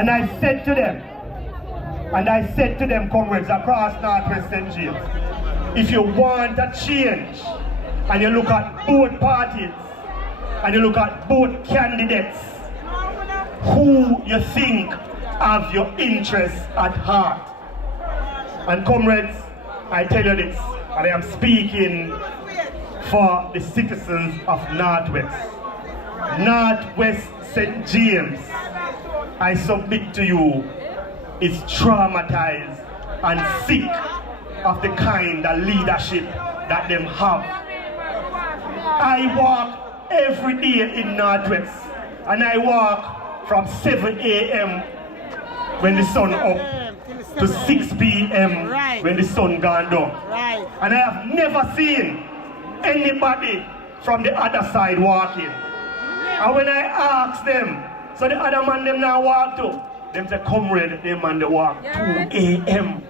And I said to them, comrades across Northwest St. James, if you want a change, and you look at both parties, and you look at both candidates, who you think have your interests at heart. And comrades, I tell you this, and I am speaking for the citizens of Northwest St. James, I submit to you, is traumatized and sick of the kind of leadership that them have. I walk every day in Northwest, and I walk from 7 a.m. when the sun up to 6 p.m. when the sun gone down. And I have never seen anybody from the other side walking. And when I ask them, so the other man them now walk too, them say, comrade, them man they walk 2 a.m.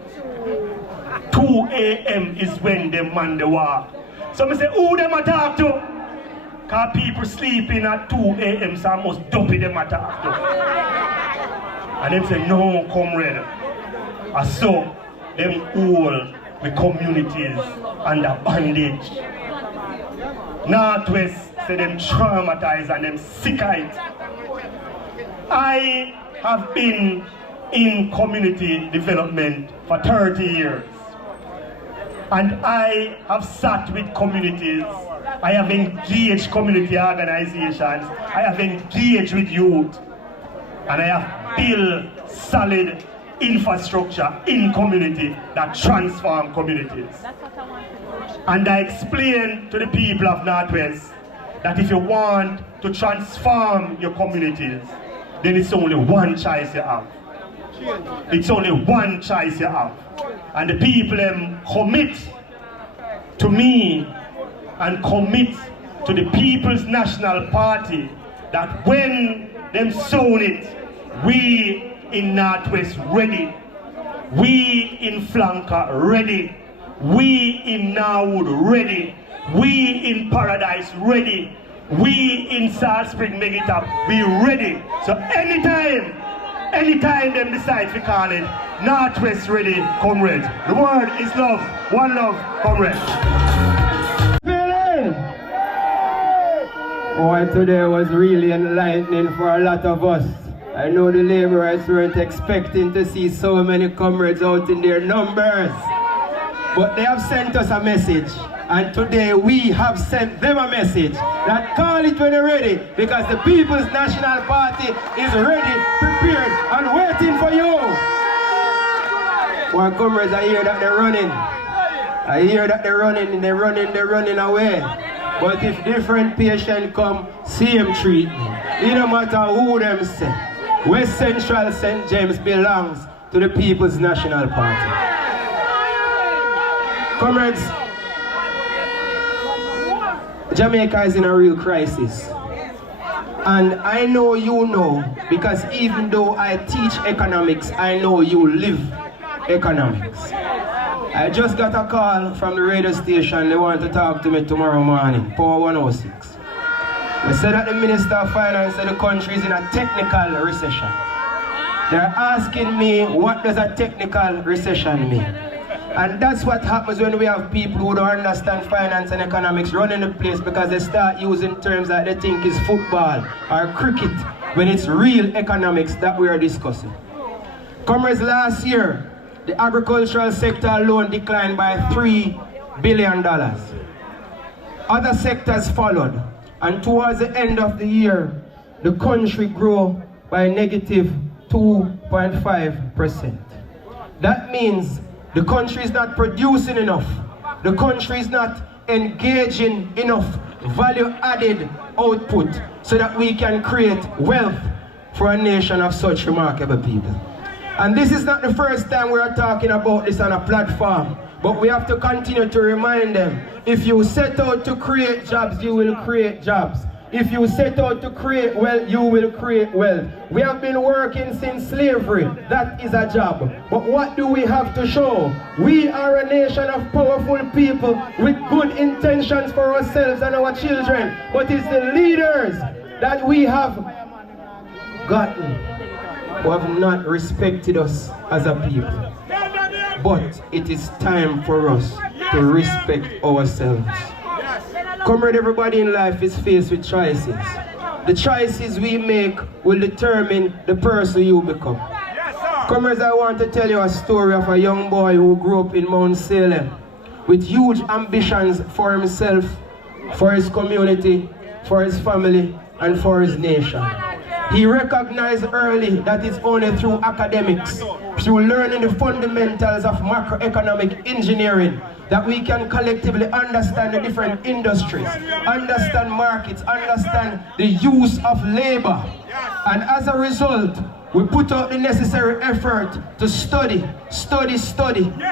2 a.m. is when them man they walk. So I say, who them a talk to? Because people sleeping at 2 a.m. so I must dump them a talk to. And them say, no, comrade. And so, them all the communities under bondage. Northwest say them traumatized and them sick of it. I have been in community development for 30 years. And I have sat with communities. I have engaged community organizations. I have engaged with youth. And I have built solid infrastructure in community that transform communities. And I explain to the people of Northwest that if you want to transform your communities, then it's only one choice you have. It's only one choice you have. And the people commit to me and commit to the People's National Party that when them sown it, we in Northwest ready, we in Flanker ready, we in Norwood ready, we in Paradise ready, we in Salt Spring make it up, we ready. So anytime them decide to call it Northwest ready, comrades. The word is love, one love, comrades. Boy, today was really enlightening for a lot of us. I know the laborers weren't expecting to see so many comrades out in their numbers. But they have sent us a message. And today we have sent them a message that call it when you're ready, because the People's National Party is ready, prepared, and waiting for you. Well, comrades, I hear that they're running. I hear that they're running away. But if different patients come, same treatment. It no matter who them say. West Central St. James belongs to the People's National Party. Comrades, Jamaica is in a real crisis. And I know you know, because even though I teach economics, I know you live economics. I just got a call from the radio station. They want to talk to me tomorrow morning, Power 106. They said that the Minister of Finance said the country is in a technical recession. They're asking me, what does a technical recession mean? And that's what happens when we have people who don't understand finance and economics running the place, because they start using terms that they think is football or cricket when it's real economics that we are discussing. Comrades, last year, the agricultural sector alone declined by $3 billion. Other sectors followed, and towards the end of the year, the country grew by negative 2.5%. That means the country is not producing enough. The country is not engaging enough value-added output so that we can create wealth for a nation of such remarkable people. And this is not the first time we are talking about this on a platform, but we have to continue to remind them, if you set out to create jobs, you will create jobs. If you set out to create wealth, you will create wealth. We have been working since slavery. That is a job. But what do we have to show? We are a nation of powerful people with good intentions for ourselves and our children. But it's the leaders that we have gotten who have not respected us as a people. But it is time for us to respect ourselves. Comrade, everybody in life is faced with choices. The choices we make will determine the person you become. Comrades, I want to tell you a story of a young boy who grew up in Mount Salem with huge ambitions for himself, for his community, for his family, and for his nation. He recognized early that it's only through academics, through learning the fundamentals of macroeconomic engineering, that we can collectively understand the different industries, understand markets, understand the use of labor. And as a result, we put out the necessary effort to study,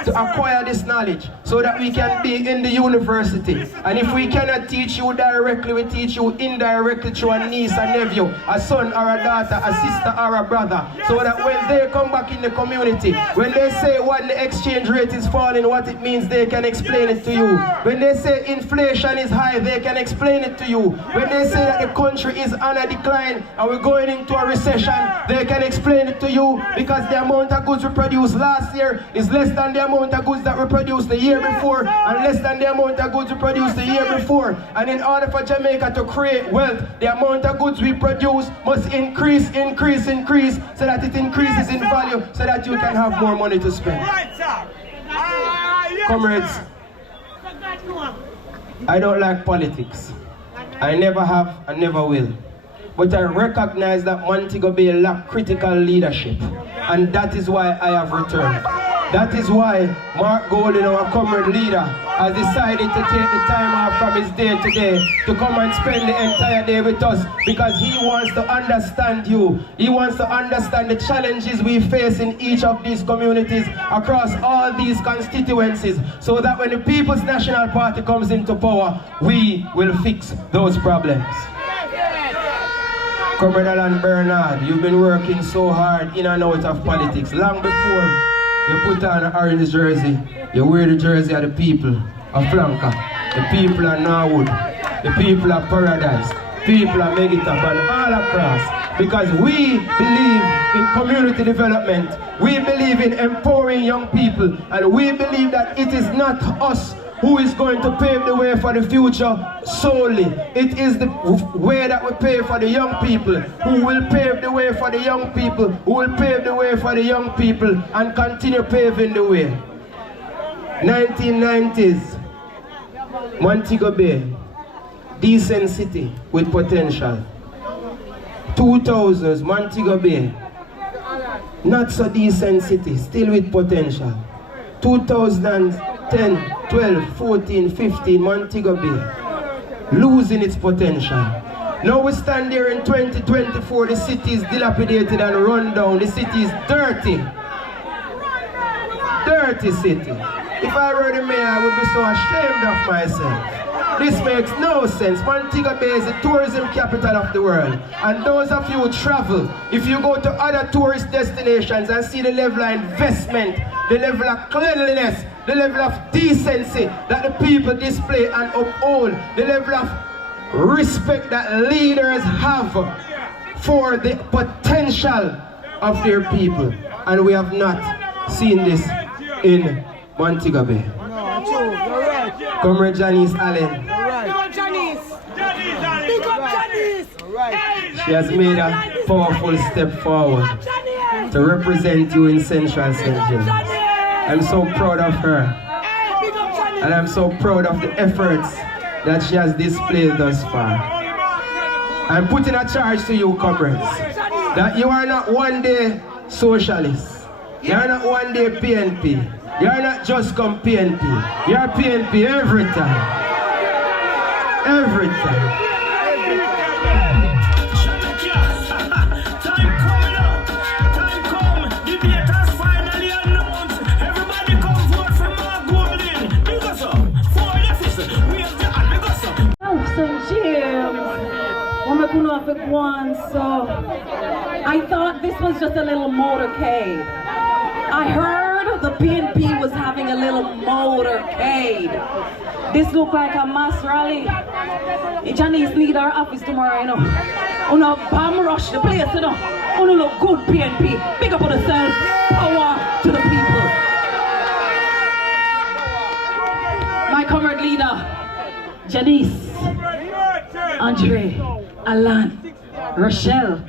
to acquire this knowledge so that we can be in the university. And if we cannot teach you directly, we teach you indirectly through a niece, a nephew, a son or a daughter, a sister or a brother, so that when they come back in the community, when they say what the exchange rate is falling, what it means, they can explain it to you. When they say inflation is high, they can explain it to you. When they say that the country is on a decline and we're going into a recession, they can explain it to you, because the amount of goods we produced last year is less than the amount of goods that we produced the year before, and less than the amount of goods we produced the year before. And in order for Jamaica to create wealth, the amount of goods we produce must increase, so that it increases in value, so that you can have more money to spend. Comrades, I don't like politics. I never have and never will. But I recognize that Montego Bay lacks critical leadership, and that is why I have returned. That is why Mark Golden, our comrade leader, has decided to take the time off from his day today to come and spend the entire day with us, because he wants to understand you. He wants to understand the challenges we face in each of these communities across all these constituencies, so that when the People's National Party comes into power, we will fix those problems. Comrade Alan Bernard, you've been working so hard in and out of politics. Long before you put on an orange jersey, you wear the jersey of the people of Flanker, the people of Norwood, the people of Paradise, people of Megitop, and all across. Because we believe in community development, we believe in empowering young people, and we believe that it is not us who is going to pave the way for the future solely. It is the way that we pave for the young people, who will pave the way for the young people, who will pave the way for the young people, and continue paving the way. 1990s, Montego Bay, decent city with potential. 2000s, Montego Bay, not so decent city, still with potential. 2010, 12, 14, 15, Montego Bay, losing its potential. Now we stand here in 2024, the city is dilapidated and run down, the city is dirty. Dirty city. If I were the mayor, I would be so ashamed of myself. This makes no sense. Montego Bay is the tourism capital of the world. And those of you who travel, if you go to other tourist destinations and see the level of investment, the level of cleanliness, the level of decency that the people display and uphold, the level of respect that leaders have for the potential of their people. And we have not seen this in Montego Bay. Comrade Janice Allen. She has made a powerful step forward to represent you in Central St. James. I'm so proud of her. And I'm so proud of the efforts that she has displayed thus far. I'm putting a charge to you, comrades, that you are not one day socialists. You are not one day PNP. You are not just come PNP. You are PNP every time. Every time. Time coming up. Time come. The date has finally announced. Everybody come vote for Mark Golden. Big us up. For the office. We have the hand. Big us up. Oh, St. James. I'm going off at one, so I thought this was just a little motorcade. I heard the PNP was having a little motorcade. This look like a mass rally. Janice need our office tomorrow, you know. Oh no, bomb rush the place, you know. Wanna look good, PNP. Big up on yourself. Power to the people. My comrade leader, Janice, Andre, Alan, Rochelle.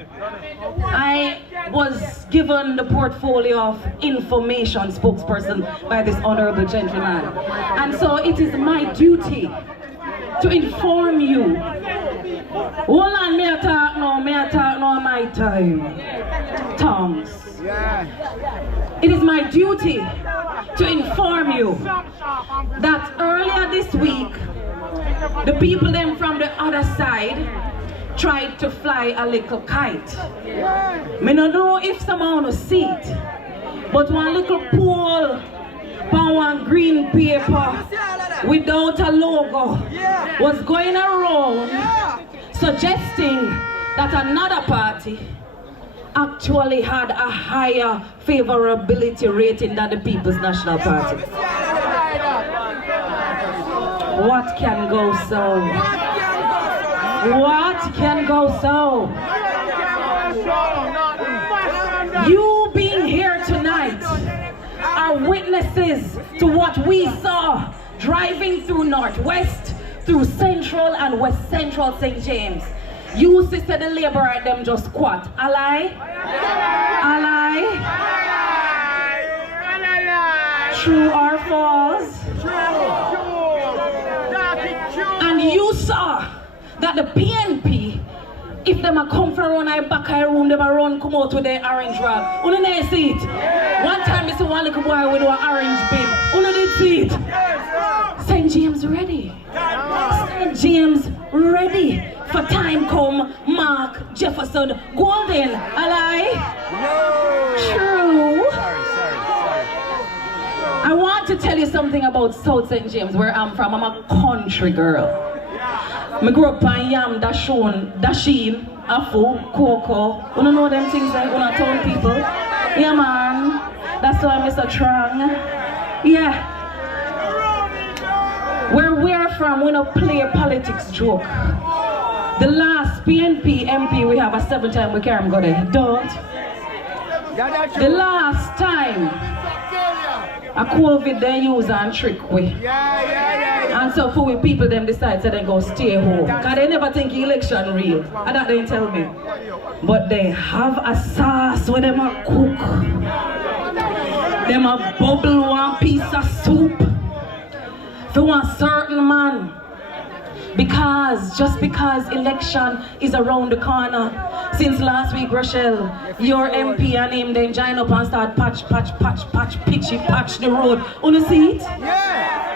I was given the portfolio of information spokesperson by this honorable gentleman. And so it is my duty to inform you. Hold on, may I talk now my time. Tongues. It is my duty to inform you that earlier this week, the people them from the other side tried to fly a little kite. Me don't know if someone will see it, but one little pole on one green paper without a logo was going around suggesting that another party actually had a higher favorability rating than the People's National Party. What can go so? What can go so? You being here tonight are witnesses to what we saw driving through Northwest, through Central and West Central St. James. You sister the laborer them just squat. Ally? Ally? True or false? And you saw that the PNP, if them a come from around our back of room, them a run come out with their orange rag. Uno never see it. One time I see one little boy with an orange bin. Uno did see it. St. James ready. St. James ready for time come Mark Jefferson Golden. Ally? No. True. Sorry. I want to tell you something about South St. James, where I'm from. I'm a country girl. I grew up on yam, dasheen, afu, cocoa. You don't know them things like when I told people. Yeah man, that's why I'm so strong. Yeah. Where we're from, we don't play a politics joke. The last PNP MP we have a 7-time we carry him go there. Don't. The last time a COVID they use and trick we. And so for we people them decide to then go stay home. Cause they never think election real. And that they tell me. But they have a sauce where them a cook. Them a bubble one piece of soup for one certain man. Just because election is around the corner. Since last week, Rochelle, your MP and him then join up and start patch, pitchy patch the road. Wanna see it? Yeah.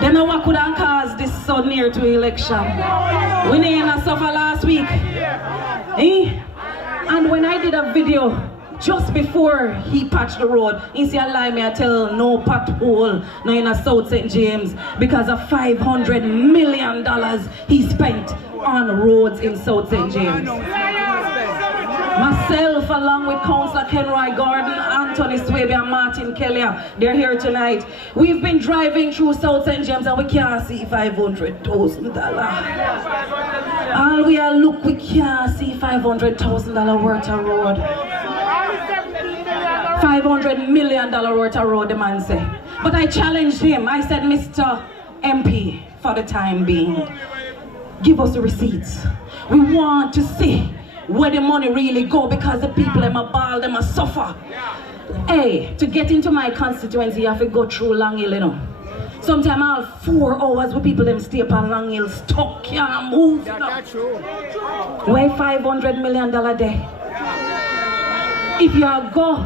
They know what could have caused this so near to election. We didn't suffer last week. And when I did a video just before he patched the road, he said, lie me, I tell no pothole no in a South St. James because of $500 million he spent on roads in South St. James. Myself, along with Councillor Kenroy Gordon, Anthony Swaby and Martin Kelly, they're here tonight. We've been driving through South St. James and we can't see $500,000. All we are look, we can't see $500,000 worth of road. $500 million worth of road, the man say. But I challenged him. I said, Mr. MP, for the time being, give us the receipts. We want to see where the money really go because the people them a ball, them a suffer. Hey, to get into my constituency, you have to go through Long Hill, you know. Sometimes all 4 hours with people them stay up on Long Hill, stuck, can't move, you know. Where $500 million day? If you go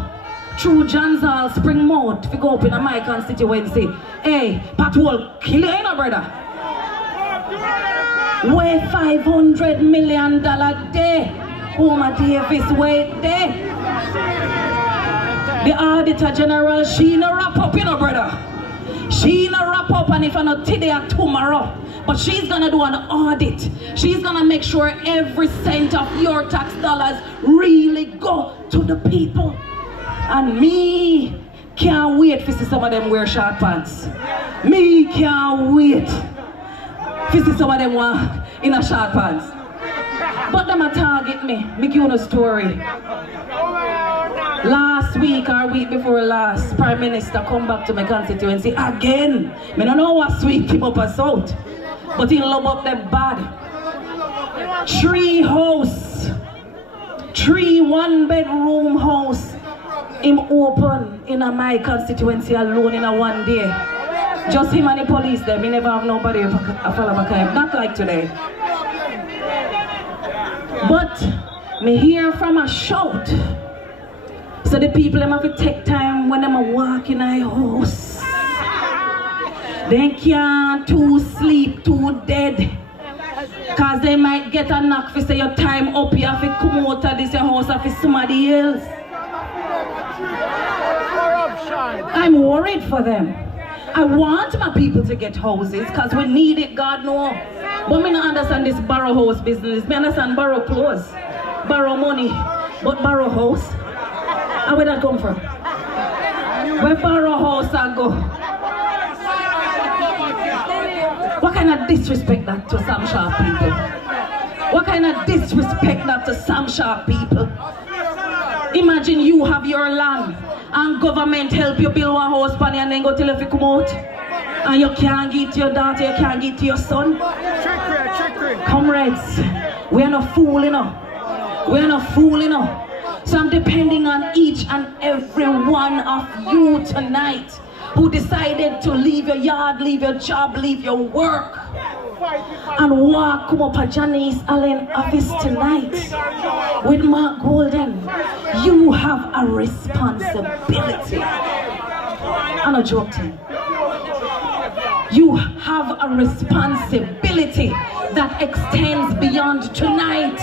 through John's Hall, Springmount, if you go up in my constituency, hey, patrol kill you, you know, brother. Where $500 million day? Homer Davis, wait there. The Auditor General, she no wrap up, you know, brother. She no wrap up, and if I not today or tomorrow, but she's gonna do an audit. She's gonna make sure every cent of your tax dollars really go to the people. And me can't wait to see some of them wear short pants. Me can't wait to see some of them in a short pants. But them a target me. Me give you a story. Last week or week before last, Prime Minister come back to my constituency again. Me don't know what sweep him up as out, but he love up them bad. 3 house, 3 one-bedroom house, him open in my constituency alone in a one day. Just him and the police there. Me never have nobody a follow back him. Not like today. But me hear from a shout. So the people them have to take time when them a walk in a house. They can't too sleep, too dead. Cause they might get a knock for say your time up, you have to come out of this your house for somebody else. I'm worried for them. I want my people to get houses because we need it, God knows. But me not understand this borrow house business. Me understand borrow clothes, borrow money, but borrow house. And where that come from? Where borrow house I go? What kind of disrespect that to some sharp people? What kind of disrespect that to some sharp people? Imagine you have your land and government help you build one house and then go tell if you come out. And you can't get to your daughter, you can't get to your son. Comrades, we are not fooling enough. We are not fooling enough. So I'm depending on each and every one of you tonight who decided to leave your yard, leave your job, leave your work and walk come up at Janice Allen office tonight with Mark Golden. You have a responsibility. I'm not joking. You have a responsibility that extends beyond tonight.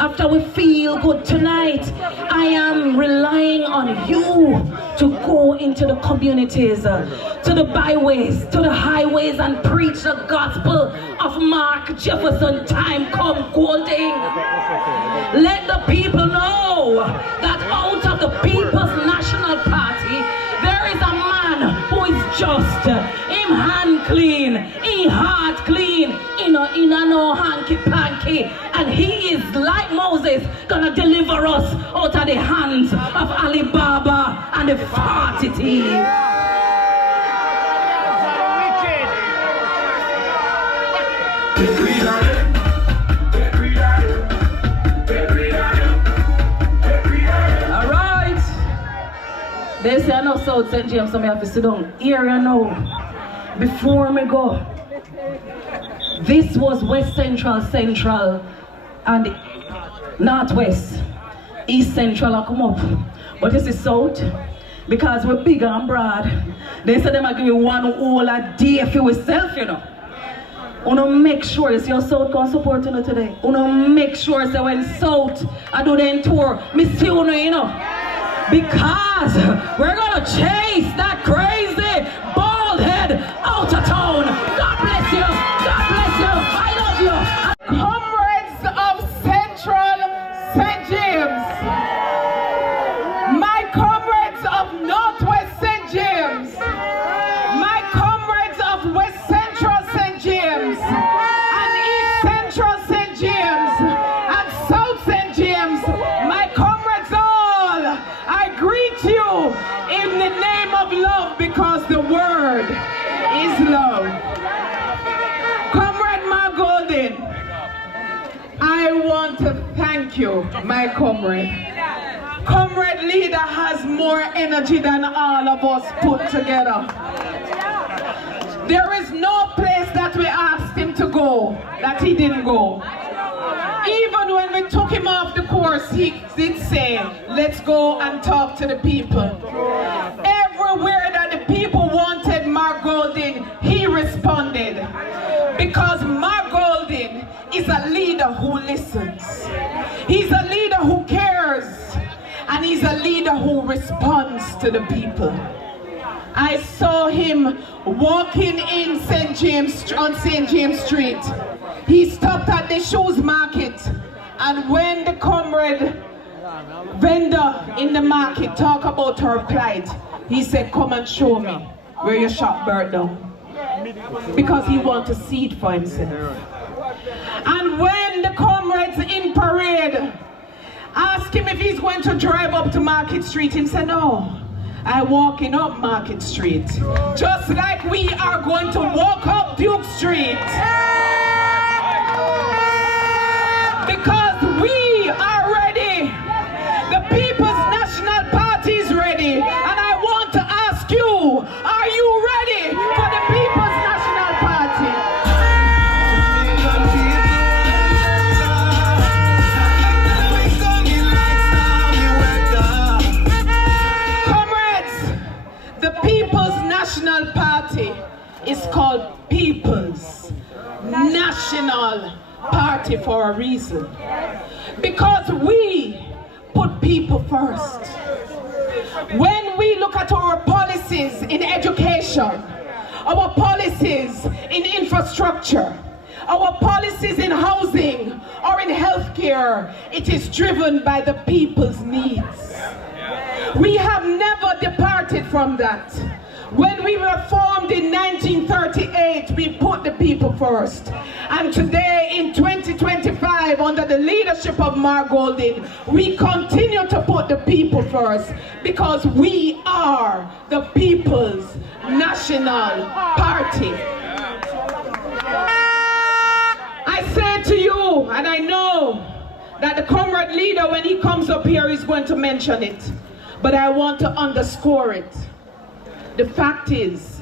After we feel good tonight, I am relying on you to go into the communities, to the byways, to the highways and preach the gospel of Mark Jefferson time come Golding. Let the people know that out of the People's National Party, there is a man who is just, him hand clean, him heart clean, in a no hanky panky, and he is like Moses gonna deliver us out of the hands of Alibaba and the 40 thieves. Alright. They say I know South St. James, so I have to sit down here and now. Before me go. This was West Central, Central, and Northwest. East Central I come up. But this is South. Because we're bigger and broad. They said they might give you one whole a day for yourself, you know. Wanna make sure this your South can support you today. Wanna make sure that when South I do the tour, me see you know. Because we're gonna chase that crazy bald head out of town. God bless you. God bless you. I love you. Comrades of Central St. James, my comrades of Northwest St. James, my comrades of West Central St. James, and East Central St. James, and South St. James, my comrades all, I greet you in the name of love because the word is love. Comrade Mark Golden, I want to thank you, my comrade. Comrade leader has more energy than all of us put together. There is no place that we asked him to go that he didn't go. Even when we took him off the course, he did say, let's go and talk to the people. Everywhere that the people wanted Mark Golden, he responded. Because Mark Golden is a leader who listens. He's a leader who cares. And he's a leader who responds to the people. I saw him walking in St. James, on St. James Street. He stopped at the shoes market, and when the comrade vendor in the market talked about her plight, he said, come and show me where your shop burnt down. Because he wants to see it for himself. And when the comrades in parade. Ask him if he's going to drive up to Market Street. He said, no, I'm walking up Market Street. Just like we are going to walk up Duke Street. Because we are ready. The People's National Party is ready. And I want to ask you, are you ready for the People's National Party? Comrades, the People's National Party is called People's National Party for a reason. Because we put people first. When we look at our policies in education, our policies in infrastructure, our policies in housing or in healthcare, it is driven by the people's needs. We have never departed from that. When we were formed in 1938, we put the people first. And today in 2025, under the leadership of Mark Golding, we continue to put the people first because we are the People's National Party. I say to you, and I know that the comrade leader, when he comes up here, is going to mention it, but I want to underscore it. The fact is,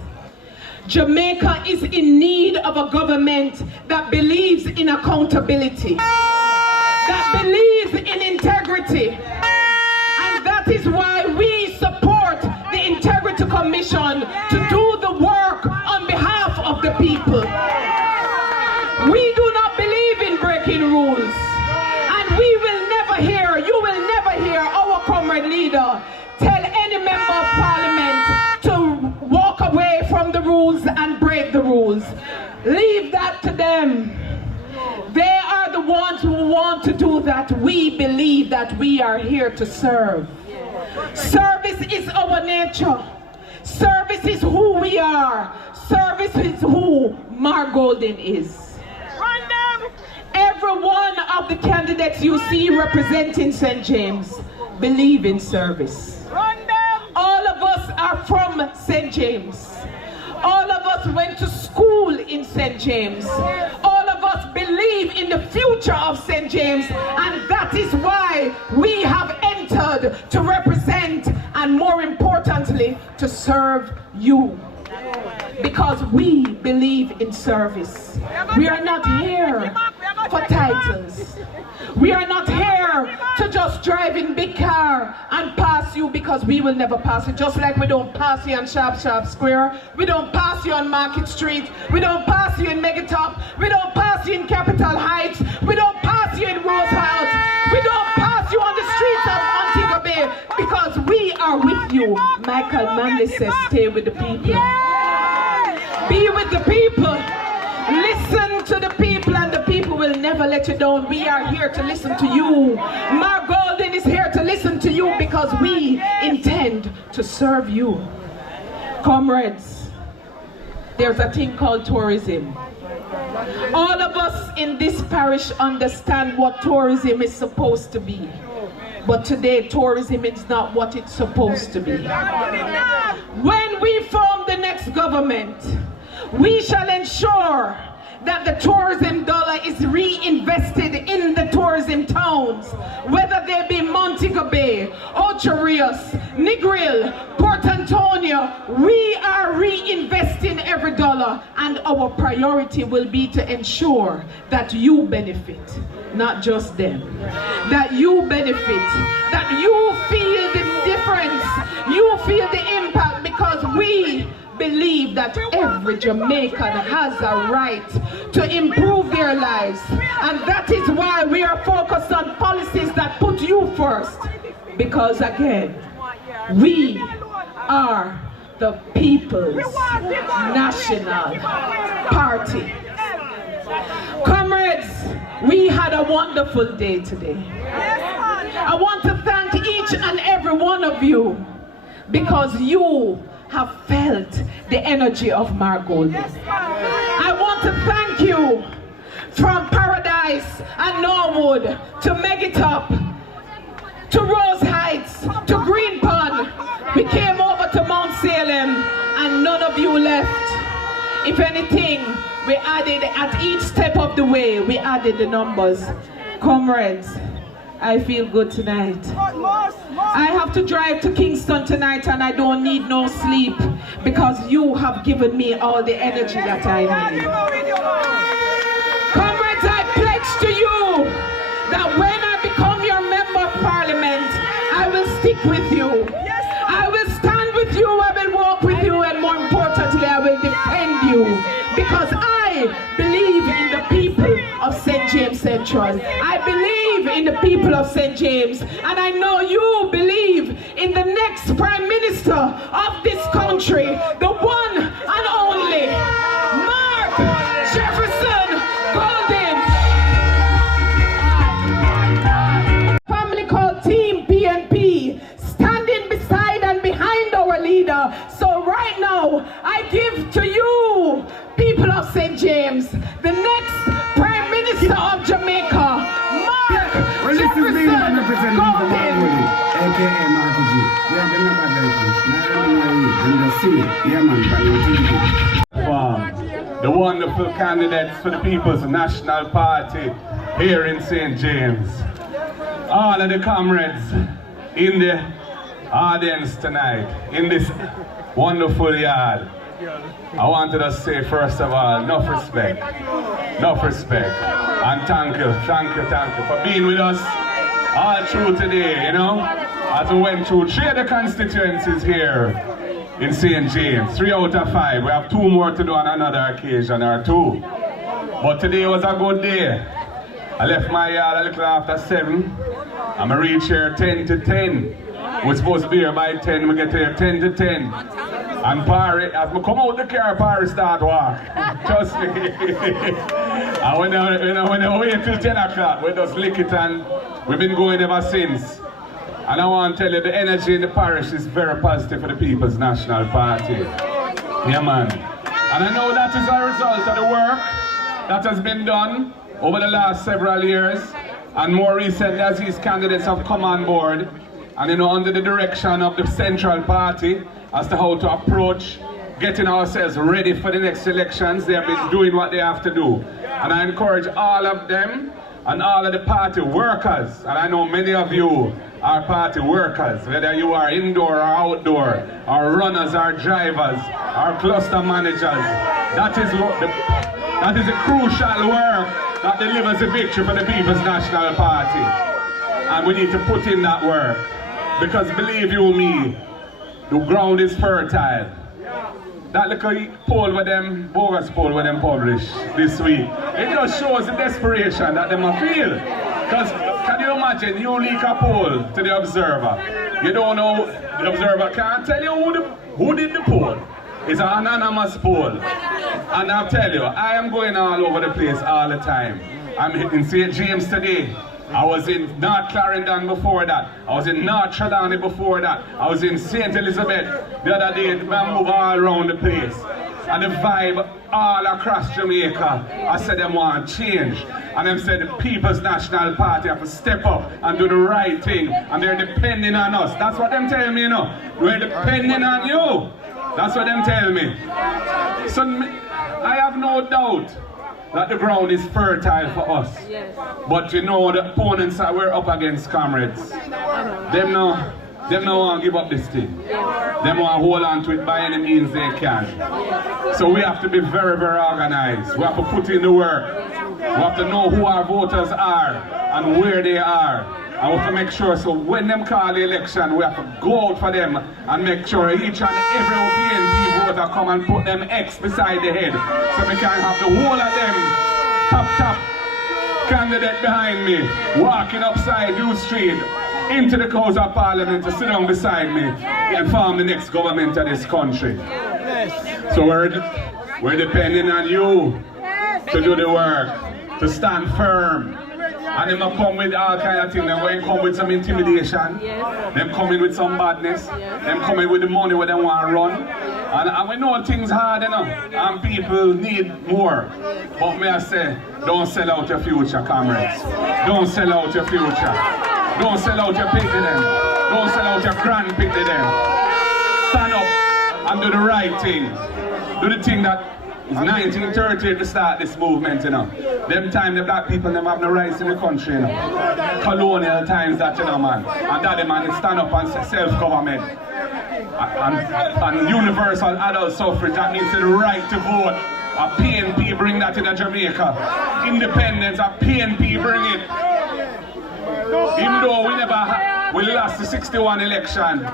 Jamaica is in need of a government that believes in accountability, that believes in integrity. And that is why we support the Integrity Commission to do the work on behalf of the people. We do not believe in breaking rules. And we will never hear, you will never hear our comrade leader tell any member of parliament to walk away from the rules and break the rules. Leave that to them. They are the ones who want to do that. We believe that we are here to serve. Service is our nature. Service is who we are. Service is who Mark Golding is. Every one of the candidates you see representing St. James believe in service. All of us are from St. James. All of us went to school in St. James. All of us believe in the future of St. James, and that is why we have entered to represent and, more importantly, to serve you. Because we believe in service. We are not here for titles. We are not here to just drive in big car and pass you, because we will never pass you. Just like we don't pass you on Sharp Square. We don't pass you on Market Street. We don't pass you in Megatop. We don't pass you in Capitol Heights. We don't pass you in Rose House. We don't pass you on the streets of Montego Bay, because we are with you. Michael Manley says, stay with the people. Be with the people. Listen to the people, and the people will never let you down. We are here to listen to you. Mark Golding is here to listen to you because we intend to serve you. Comrades, there's a thing called tourism. All of us in this parish understand what tourism is supposed to be. But today, tourism is not what it's supposed to be. When we form the next government, we shall ensure that the tourism dollar is reinvested in the tourism towns, whether they be Montego Bay, Ocho Rios, Negril, Port Antonio. We are reinvesting every dollar, and our priority will be to ensure that you benefit, not just them. That you benefit, that you feel the difference, you feel the impact, because we believe that every Jamaican has a right to improve their lives. And that is why we are focused on policies that put you first. Because again, we are the People's National Party. Comrades, we had a wonderful day today. I want to thank each and every one of you, because you have felt the energy of Mark Golding. I want to thank you from Paradise and and Norwood, to Megitop, to Rose Heights, to Green Pond. We came over to Mount Salem and none of you left. If anything, we added at each step of the way, we added the numbers. Comrades, I feel good tonight. I have to drive to Kingston tonight and I don't need no sleep because you have given me all the energy that I need. Comrades, I pledge to you that when I become your member of parliament, I will stick with you. I will stand with you, I will walk with you, and more importantly, I will defend you because I believe in the people of St. James Central. I believe in the people of St. James, and I know you believe in the next Prime Minister of this country, the one and only Mark Jefferson Golden. Family called Team PNP, standing beside and behind our leader. So right now, I give to you, people of St. James, the next Prime Minister of Jamaica, Mark Jefferson Golden. AKA Marky G. Yeah, the number and the city. Yeah, man, the wonderful candidates for the People's National Party here in St. James. All of the comrades in the audience tonight, in this wonderful yard. I wanted to say first of all, enough respect, and thank you for being with us all through today, you know, as we went through 3 of the constituencies here in St. James, 3 out of 5. We have 2 more to do on another occasion or 2. But today was a good day. I left my yard a little after 7. I'm gonna reach here 10 to 10. We're supposed to be here by 10, we get here 10 to 10. And Parry, as we come out the car, Parry start walk. Trust me. And when I wait till 10 o'clock, we just lick it and we've been going ever since. And I want to tell you, the energy in the parish is very positive for the People's National Party. Yeah, man. And I know that is a result of the work that has been done over the last several years. And more recently, as these candidates have come on board, and you know, under the direction of the Central Party, as to how to approach getting ourselves ready for the next elections. They have been doing what they have to do. And I encourage all of them and all of the party workers, and I know many of you are party workers, whether you are indoor or outdoor, or runners or drivers, or cluster managers. That is a crucial work that delivers a victory for the People's National Party. And we need to put in that work. Because believe you me, the ground is fertile. That little poll with them, bogus poll with them published this week, it just shows the desperation that them feel. Because can you imagine, you leak a poll to the Observer. You don't know, the Observer can't tell you who did the poll. It's an anonymous poll. And I'll tell you, I am going all over the place all the time. I'm in St. James today. I was in North Clarendon before that. I was in North Trelawny before that. I was in St. Elizabeth the other day. I move all around the place. And the vibe all across Jamaica, I said them want change. And them said the People's National Party have to step up and do the right thing. And they're depending on us. That's what them tell me, you know. We're depending on you. That's what them tell me. So I have no doubt that the ground is fertile for us. Yes. But you know, the opponents that we're up against, comrades, them no want to give up this thing. Yes. Them want to hold on to it by any means they can. Yes. So we have to be very, very organized. We have to put in the work. We have to know who our voters are and where they are. And we have to make sure, so when them call the election, we have to go out for them and make sure each and every PNP voter come and put them X beside the head. So we can have the whole of them top candidate behind me, walking upside U Street into the House of Parliament to sit down beside me and form the next government of this country. So we're depending on you to do the work, to stand firm, And them come with all kind of things. Them going to come with some intimidation. Them coming with some badness. Them coming with the money where they want to run. And we know things hard enough. And people need more. But may I say, don't sell out your future, comrades. Don't sell out your future. Don't sell out your pig to them. Don't sell out your grand pig to them. Stand up and do the right thing. Do the thing that is 1930 to start this movement, you know. Them time the black people never have no rights in the country, you know. Colonial times that, you know, man. And that man stand up and say self-government. And universal adult suffrage, that means the right to vote. A PNP bring that in Jamaica. Independence, a PNP bring it. Even though we lost the 61 election,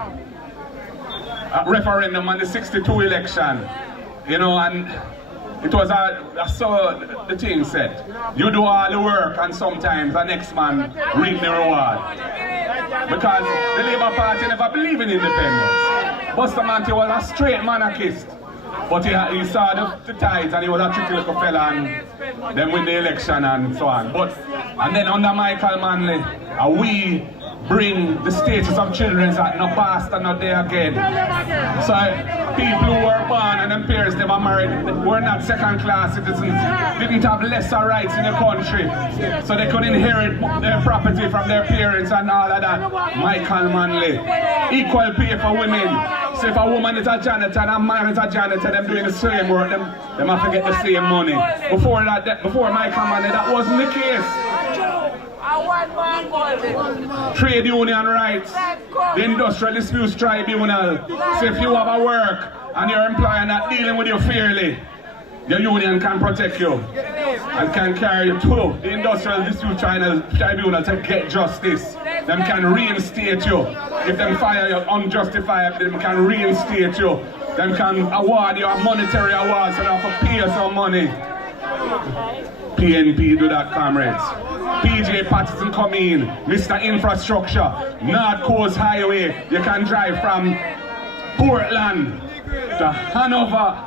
referendum and the 62 election, you know, and it was I saw the thing said, you do all the work and sometimes the next man reap the reward. Because the Labour Party never believed in independence. Buster Manty was a straight monarchist. But he saw the tides and he was a tricky little fella and then win the election and so on. And then under Michael Manley, we bring the status of children that no past and not there again. So people who were born and their parents never married were not second-class citizens, didn't have lesser rights in the country. So they could inherit their property from their parents and all of that. Michael Manley. Equal pay for women. So if a woman is a janitor and a man is a janitor, them doing the same work, them have to get the same money. Before Michael Manley, that wasn't the case. Trade union rights, the Industrial Disputes Tribunal. So if you have a work and your employer not dealing with you fairly, your union can protect you and can carry you to the Industrial Disputes Tribunal to get justice. Them can reinstate you. If them fire you unjustified, them can reinstate you. Them can award you a monetary award so they have to pay you some money. PNP do that, comrades. PJ Patterson come in, Mr. Infrastructure, North Coast Highway. You can drive from Portland to Hanover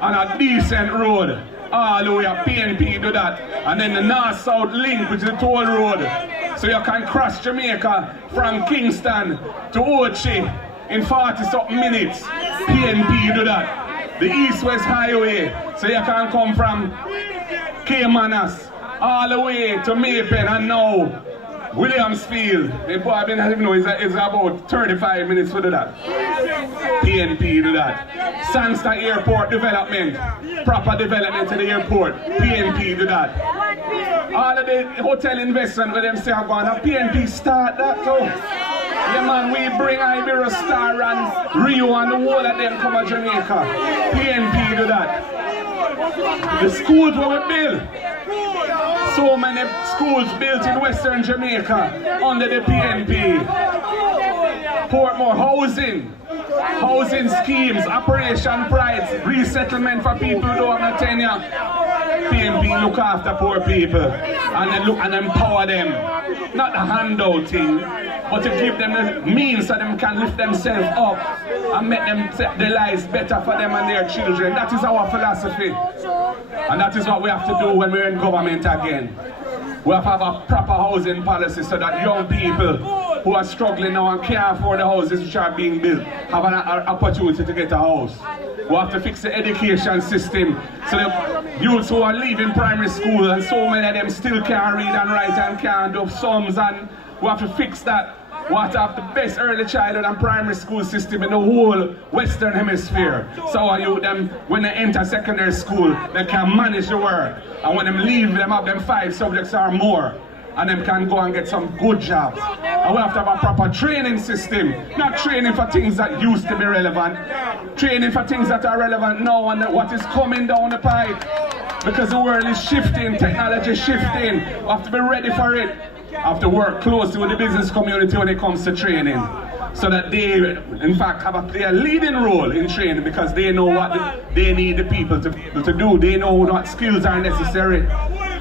on a decent road. All the way up, PNP do that. And then the North-South link, which is the toll road. So you can cross Jamaica from Kingston to Ochi in 40-something minutes. PNP do that. The East-West Highway, so you can come from Caymanas all the way to Maypen and now Williamsfield. The boy I've been having know it's about 35 minutes to do that. PNP do that. Sandsta Airport development, proper development to the airport. PNP do that. All of the hotel investment where them say I'm going to PNP start that too. Yeah man, we bring Iberia Star and Rio and the whole of them come to Jamaica. PNP do that. The schools were we built. So many schools built in Western Jamaica under the PNP. Portmore housing schemes, Operation Pride, resettlement for people who don't have no tenure. PNP look after poor people and empower them. Not a handout thing, but to give them the means so them can lift themselves up and make them set their lives better for them and their children. That is our philosophy. And that is what we have to do when we're in government again. We have to have a proper housing policy so that young people who are struggling now and can't afford the houses which are being built have an opportunity to get a house. We have to fix the education system so the youths who are leaving primary school and so many of them still can't read and write and can't do sums, and we have to fix that. We have to have the best early childhood and primary school system in the whole Western Hemisphere. So our youth, them, when they enter secondary school, they can manage the work. And when they leave, them have them 5 subjects or more. And them can go and get some good jobs. And we have to have a proper training system. Not training for things that used to be relevant. Training for things that are relevant now and what is coming down the pipe. Because the world is shifting, technology is shifting. We have to be ready for it. Have to work closely with the business community when it comes to training, so that they, in fact, play a leading role in training because they know what they need the people to be able to do. They know what skills are necessary.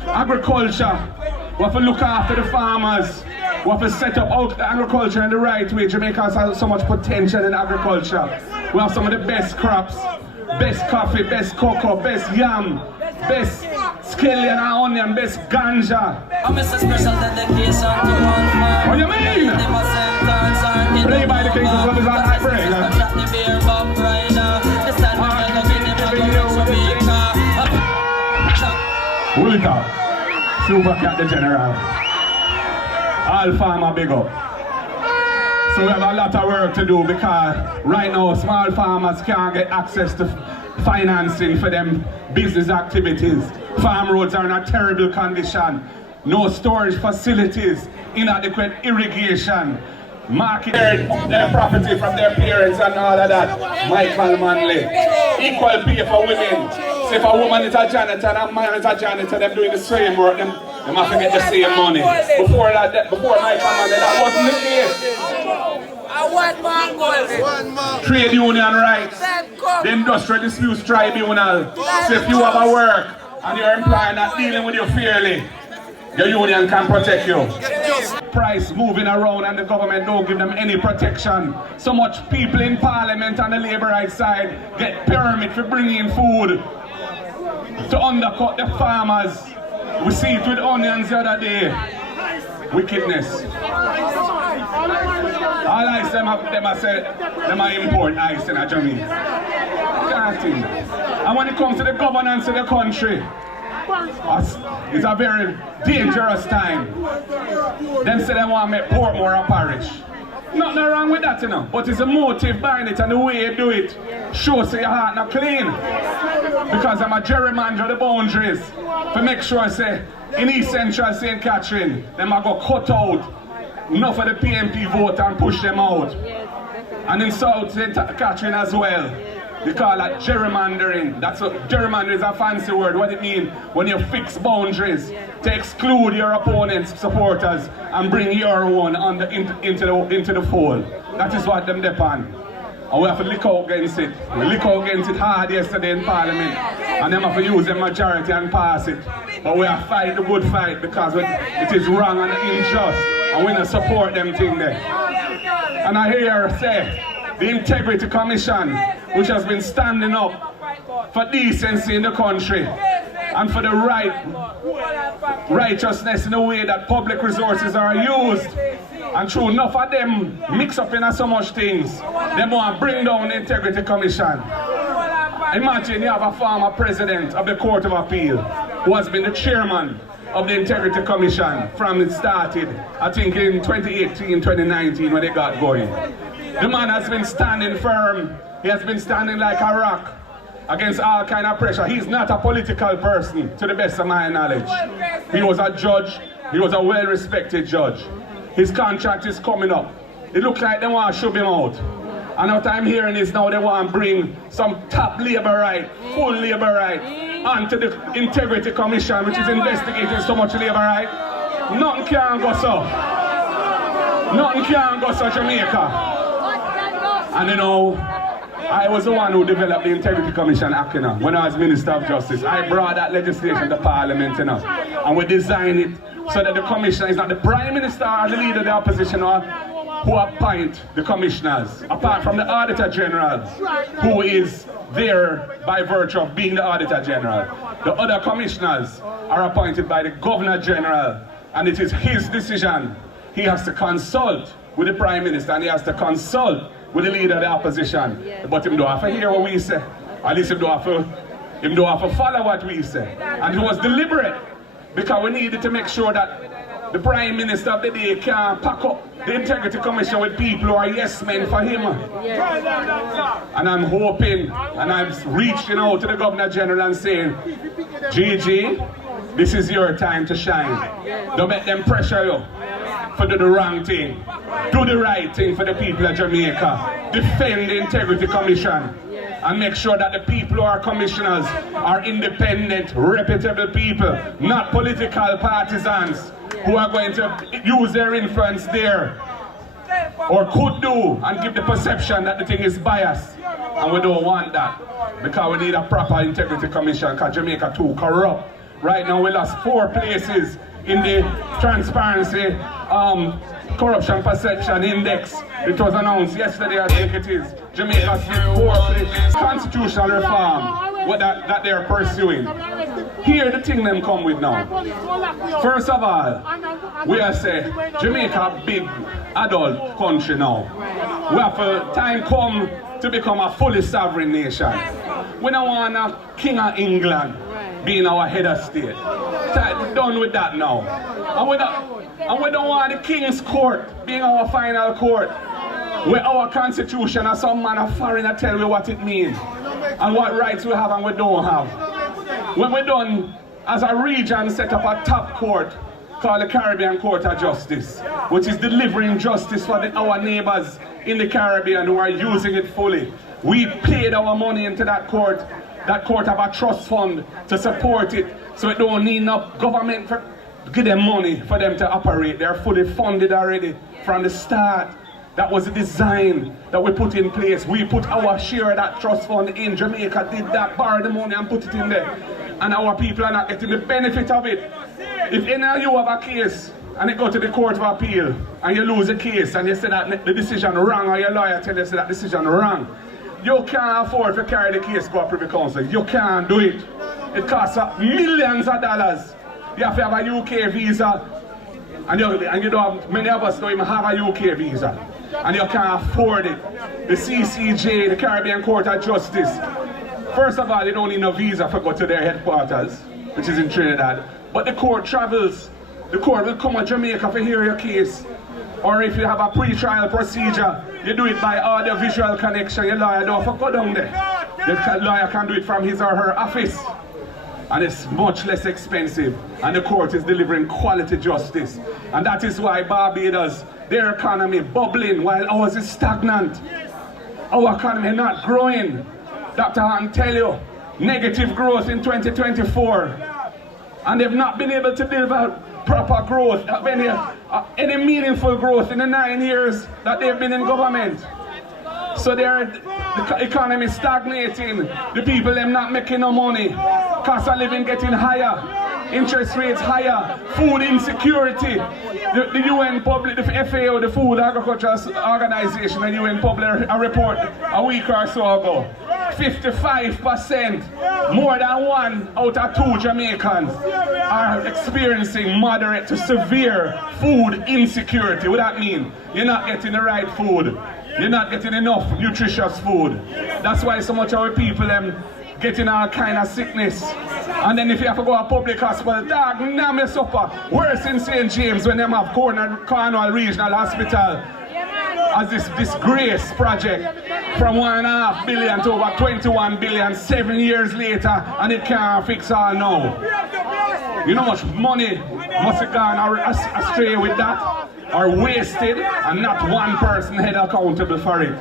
Agriculture, we have to look after the farmers. We have to set up agriculture in the right way. Jamaica has so much potential in agriculture. We have some of the best crops, best coffee, best cocoa, best yam, best scallion and onion, best ganja. I'm a special dedication to one man. What do you mean? Play by the Kings of Love is all I pray. Pull it up. Super Cat the General. All farmer big up. So we have a lot of work to do because right now small farmers can't get access to financing for them business activities. Farm roads are in a terrible condition. No storage facilities, inadequate irrigation, marketing their property from their parents and all of that. Michael Manley. Equal pay for women. So if a woman is a janitor and a man is a janitor, them doing the same work, them have to get the same money. Before Michael Manley, that wasn't the case. Trade union rights, the industrial disputes tribunal. So if you have a work and your employer not dealing with you fairly, your union can protect you. Price moving around and the government don't give them any protection. So much people in parliament on the labor rights side get permit for bringing food to undercut the farmers. We see it with onions the other day. Wickedness. All ice them are import ice in Jamaica. Can't think that. And when it comes to the governance of the country, it's a very dangerous time. Them say they want to make Portmore a parish. Nothing wrong with that, you know. But it's a motive behind it and the way you do it shows your heart not clean. Because I'm a gerrymander the boundaries to make sure say in East Central St. Catherine, them are going to cut out enough of the PNP vote and push them out. And in South St. Catherine as well. They call that gerrymandering. Gerrymandering is a fancy word. What it means when you fix boundaries to exclude your opponent's supporters and bring your own into the fold. That is what them depend. And we have to lick out against it. We lick out against it hard yesterday in Parliament. And them have to use the majority and pass it. But we have to fight the good fight because it is wrong and unjust. And we don't support them thing there. And I hear say, the Integrity Commission, which has been standing up for decency in the country and for the righteousness in the way that public resources are used. And through enough of them mix up in so much things, they want to bring down the Integrity Commission. Imagine you have a former president of the Court of Appeal who has been the chairman of the Integrity Commission from it started, I think in 2018, 2019 when they got going. The man has been standing firm. He has been standing like a rock against all kind of pressure. He's not a political person, to the best of my knowledge. He was a judge. He was a well-respected judge. His contract is coming up. It looks like they want to shove him out. And what I'm hearing is now they want to bring some top labor right, full labor right, onto the Integrity Commission, which is investigating so much labor right. Nothing can go so. Nothing can go so, Jamaica. And you know, I was the one who developed the Integrity Commission Act, you know, when I was Minister of Justice. I brought that legislation to Parliament, you know, and we designed it so that the Commissioner is not the Prime Minister or the leader of the opposition or who appoint the commissioners, apart from the Auditor General, who is there by virtue of being the Auditor General. The other commissioners are appointed by the Governor General, and it is his decision. He has to consult with the Prime Minister and he has to consult with the leader of the opposition. But him don't have to hear what we say. At least him don't have to follow what we say. And it was deliberate because we needed to make sure that the Prime Minister of the day can pack up the Integrity Commission with people who are yes men for him. And I'm hoping, and I've reached out to the Governor General and saying, Gigi, this is your time to shine. Don't let them pressure you for do the wrong thing. Do the right thing for the people of Jamaica. Defend the Integrity Commission. And make sure that the people who are commissioners are independent, reputable people, not political partisans who are going to use their influence there, or could do, and give the perception that the thing is biased. And we don't want that, because we need a proper Integrity Commission, because Jamaica too corrupt. Right now we lost 4 places in the Transparency Corruption Perception Index. It was announced yesterday, I think it is. Jamaica 4 places. Constitutional reform. what that they're pursuing. Here the thing them come with now. First of all, we are say Jamaica a big adult country now. We have a time come to become a fully sovereign nation. We don't want a king of England being our head of state. We're done with that now. And we don't want the King's Court being our final court, where our constitution or some man of foreigner tell me what it means and what rights we have and we don't have. When we're done, as a region, set up a top court called the Caribbean Court of Justice, which is delivering justice for our neighbors in the Caribbean who are using it fully. We paid our money into that court have a trust fund to support it, so it don't need no government for give them money for them to operate. They're fully funded already from the start. That was the design that we put in place. We put our share of that trust fund in. Jamaica did that, borrowed the money and put it in there. And our people are not getting the benefit of it. If any of you have a case and it go to the Court of Appeal and you lose a case and you say that the decision wrong, or your lawyer tell you say that decision wrong, you can't afford to carry the case to a Privy Council. You can't do it. It costs millions of dollars. You have to have a UK visa, and you don't have, many of us don't even have a UK visa, and you can't afford it. The CCJ, the Caribbean Court of Justice, first of all, they don't need no visa for go to their headquarters, which is in Trinidad. But the court travels. The court will come to Jamaica to hear your case. Or if you have a pre-trial procedure, you do it by audio visual connection. Your lawyer don't have to go down there. The lawyer can do it from his or her office. And it's much less expensive. And the court is delivering quality justice. And that is why Barbados, their economy bubbling while ours is stagnant. Our economy not growing. Dr. Han tell you, negative growth in 2024. And they've not been able to deliver proper growth, any meaningful growth in the 9 years that they've been in government. So the economy stagnating, the people them not making no money, cost of living getting higher, interest rates higher, food insecurity. The UN public, the FAO, the Food Agriculture Organization, and UN published a report a week or so ago. 55%, more than 1 out of 2 Jamaicans are experiencing moderate to severe food insecurity. What that mean? You're not getting the right food. You're not getting enough nutritious food. That's why so much of our people getting all kind of sickness. And then if you have to go to a public hospital, dog, name your supper. Worse in St. James when they have Cornwall Regional Hospital as this disgrace project from 1.5 billion to over 21 billion 7 years later, and it can't fix all now. You know how much money must have gone astray with that, or wasted, and not one person held accountable for it.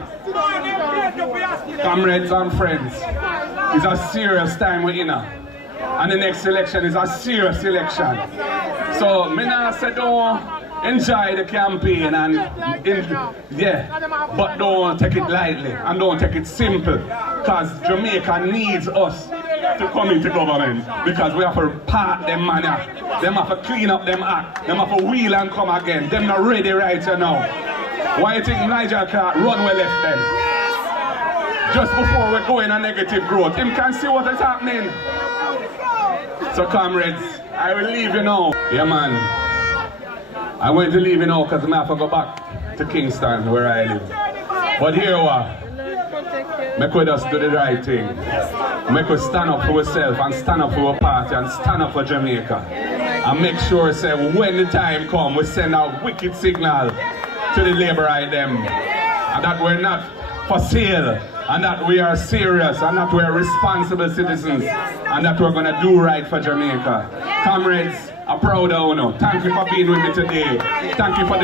Comrades and friends, it's a serious time we're in, and the next election is a serious election. So, me not say don't enjoy the campaign but don't take it lightly and don't take it simple, because Jamaica needs us to come into government, because we have to part them money, them have to clean up them act, them have to wheel and come again, them not ready right now. Why you think Nigel can't run well left them? Just before we go in a negative growth, him can see what is happening. So comrades, I will leave you now. Yeah man, I'm going to leave you now because I have to go back to Kingston where I live. But here we are. Make we just do the right thing. Make we stand up for ourselves and stand up for our party and stand up for Jamaica. And make sure say when the time comes, we send out wicked signal to the laborite them. And that we're not for sale. And that we are serious. And that we're responsible citizens. And that we're going to do right for Jamaica. Comrades, I'm proud of you. Thank you for being with me today. Thank you for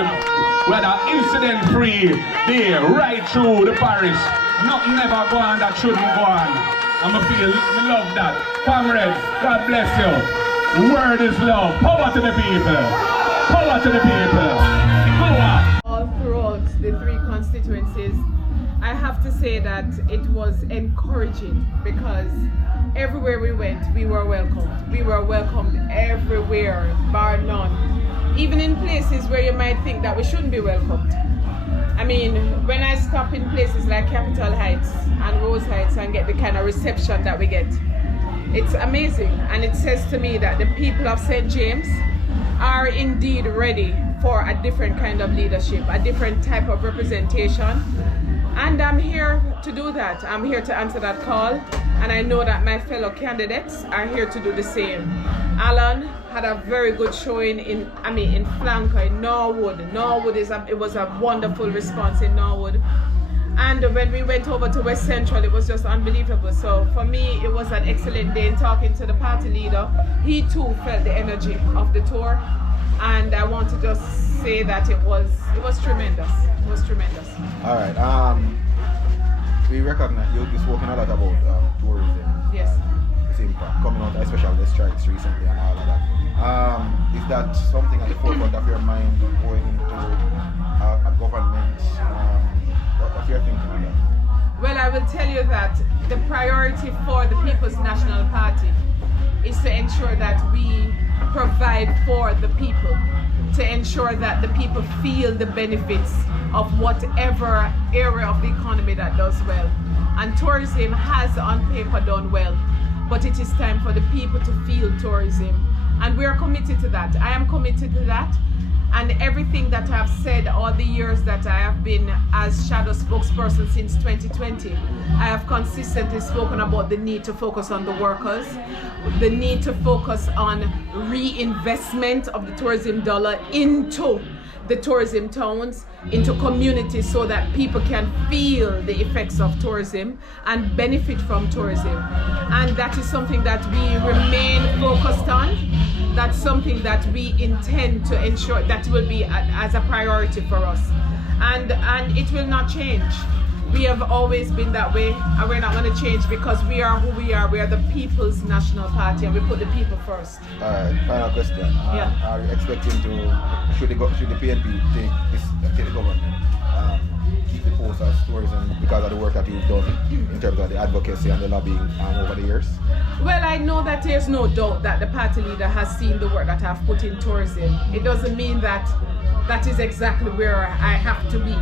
we had an incident-free day right through the parish. Nothing ever go on that shouldn't go on. And I love that. Comrades, God bless you. The word is love. Power to the people. Power to the people. Power. All throughout the 3 constituencies, I have to say that it was encouraging, because everywhere we went, we were welcomed. We were welcomed everywhere, bar none. Even in places where you might think that we shouldn't be welcomed. I mean, when I stop in places like Capitol Heights and Rose Heights and get the kind of reception that we get, it's amazing. And it says to me that the people of St. James are indeed ready for a different kind of leadership, a different type of representation. And I'm here to do that. I'm here to answer that call. And I know that my fellow candidates are here to do the same. Alan had a very good showing in Flanker, in Norwood. Norwood it was a wonderful response in Norwood. And when we went over to West Central, it was just unbelievable. So for me, it was an excellent day in talking to the party leader. He too felt the energy of the tour. And I want to just say that it was tremendous. It was tremendous. All right. We recognize you've spoken a lot about tourism. Yes. Its impact coming out, especially the strikes recently and all of that. Is that something at the forefront of your mind going into a government? What's your thinking on that? Well, I will tell you that the priority for the People's National Party is to ensure that we provide for the people, to ensure that the people feel the benefits of whatever area of the economy that does well. And tourism has on paper done well, but it is time for the people to feel tourism. And we are committed to that. I am committed to that. And everything that I've said all the years that I have been as shadow spokesperson since 2020, I have consistently spoken about the need to focus on the workers, the need to focus on reinvestment of the tourism dollar into the tourism towns, into communities, so that people can feel the effects of tourism and benefit from tourism. And that is something that we remain focused on. That's something that we intend to ensure that will be as a priority for us. And it will not change. We have always been that way, and we're not going to change, because we are who we are. We are the People's National Party, and we put the people first. All right, final question. Yeah. Are you expecting should the PNP take the government, keep the post as tourism because of the work that you've done in terms of the advocacy and the lobbying over the years? Well, I know that there's no doubt that the party leader has seen the work that I've put in tourism. It doesn't mean that that is exactly where I have to be.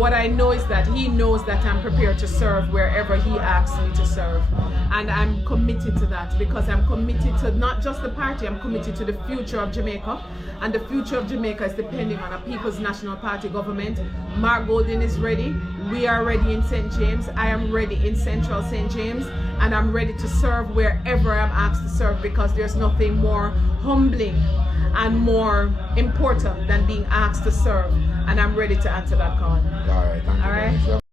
What I know is that he knows that I'm prepared to serve wherever he asks me to serve. And I'm committed to that, because I'm committed to not just the party, I'm committed to the future of Jamaica. And the future of Jamaica is depending on a People's National Party government. Mark Golding is ready. We are ready in St. James. I am ready in Central St. James. And I'm ready to serve wherever I'm asked to serve, because there's nothing more humbling and more important than being asked to serve. And I'm ready to answer that call. All right, thank you. All right.